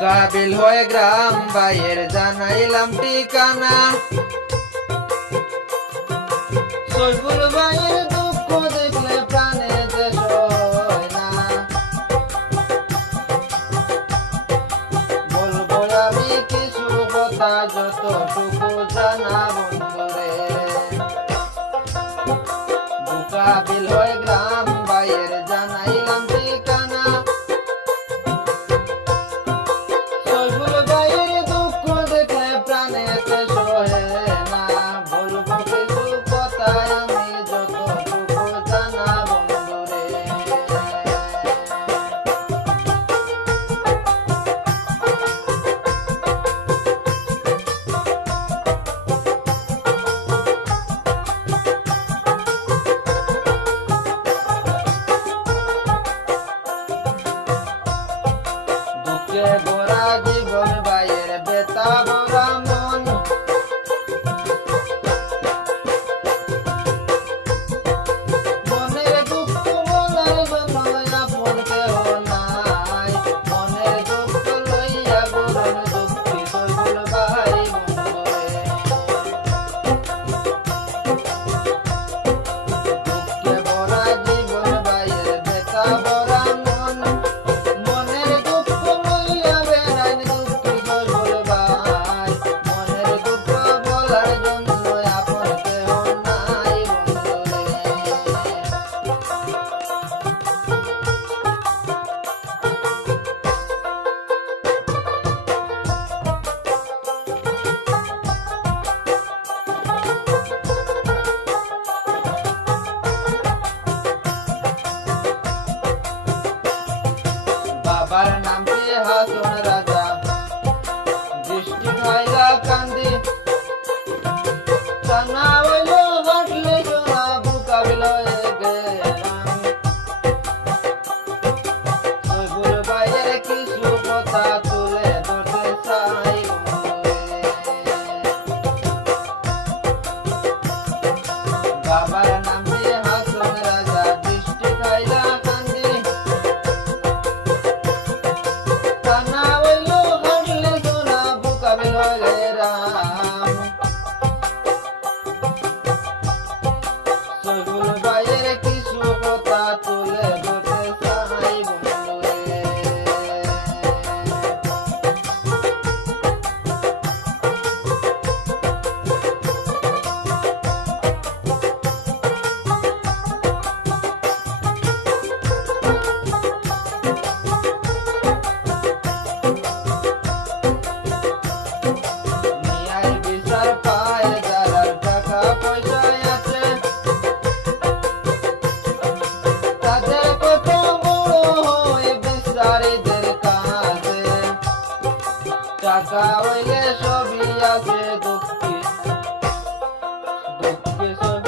মোকাবিল হয়ে গ্রাম বাইয়ের জানাইলাম ঠিকানা। সৈফুল ভাইয়ের দুঃখ দেখলে প্রাণে বলব আমি কিছু কথা যতটুকু জানা বন্ধুরে। হয়ে কান্দি একা হইলে আছে দুঃখে। দুঃখে সবই